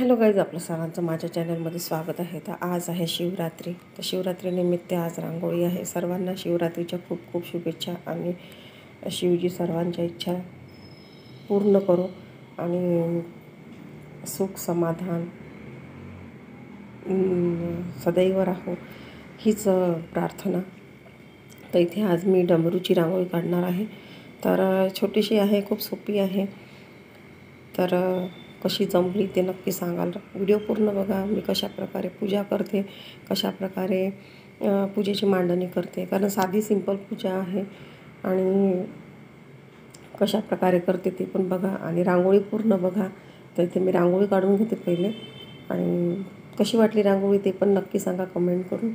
Hello guys, आपलं सर्वांचं माझ्या चॅनलमध्ये स्वागत आहे. तर आज आहे शिवरात्री. तर शिवरात्रीनिमित्त आज रांगोळी आहे. सर्वांना शिवरात्रीच्या खूप खूप शुभेच्छा आणि शिवजी सर्वांच्या इच्छा पूर्ण करो आणि सुख समाधान सदैव राहो हीच प्रार्थना. तर इथे आज मी डमरूची रांगोळी काढणार आहे. तर छोटीशी आहे, खूप सोपी आहे. तर कशी जमली ते नक्की सांगाल. व्हिडिओ पूर्ण बघा. मी कशाप्रकारे पूजा करते, कशाप्रकारे पूजेची मांडणी करते, कारण साधी सिंपल पूजा आहे आणि कशाप्रकारे करते ते पण बघा आणि रांगोळी पूर्ण बघा. तर इथे मी रांगोळी काढून घेते पहिले आणि कशी वाटली रांगोळी ते पण नक्की सांगा कमेंट करून.